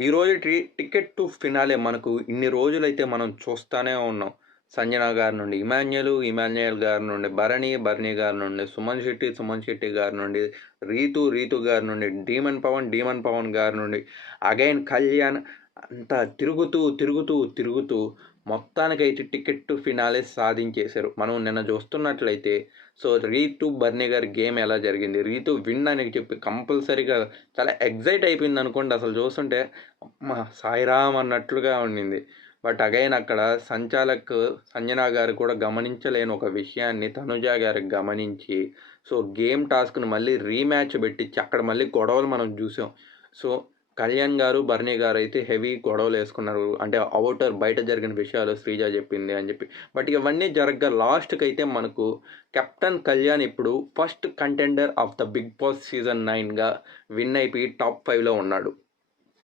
ఈరోజు ticket to finale మనకు ఇన్ని రోజులైతే మనం చూస్తానే ఉన్నాం. సంజన గారి నుండి ఇమాన్యుయల్ గారి నుండి భరణి గారి నుండి సుమన్ శెట్టి గారి నుండి రీతు గారి నుండి డీమన్ పవన్ గారి నుండి అగైన్ కళ్యాణ్ అంతా తిరుగుతూ మొత్తానికైతే టికెట్ టు ఫినాలే సాధించేశారు. మనం నిన్న చూస్తున్నట్లయితే సో బర్నీ గారి గేమ్ ఎలా జరిగింది, రీతు విన్ అని చెప్పి కంపల్సరీగా చాలా ఎగ్జైట్ అయిపోయింది అనుకోండి. అసలు చూస్తుంటే అమ్మ సాయిరామ్ అన్నట్లుగా ఉండింది. బట్ అగైన్ అక్కడ సంచాలక్ సంజన గారు కూడా గమనించలేని ఒక విషయాన్ని తనుజ గారికి గమనించి సో గేమ్ టాస్క్ను మళ్ళీ రీమ్యాచ్ పెట్టించి అక్కడ మళ్ళీ గొడవలు మనం చూసాం. సో కళ్యాణ్ గారు భరణి గారు అయితే హెవీ గొడవలు వేసుకున్నారు. అంటే అవుటర్ బయట జరిగిన విషయాలు శ్రీజ చెప్పింది అని చెప్పి. బట్ ఇవన్నీ జరగగా లాస్ట్కి అయితే మనకు కెప్టెన్ కళ్యాణ్ ఇప్పుడు first contender of the Bigg Boss season 9గా విన్ అయిపోయి టాప్ 5లో ఉన్నాడు.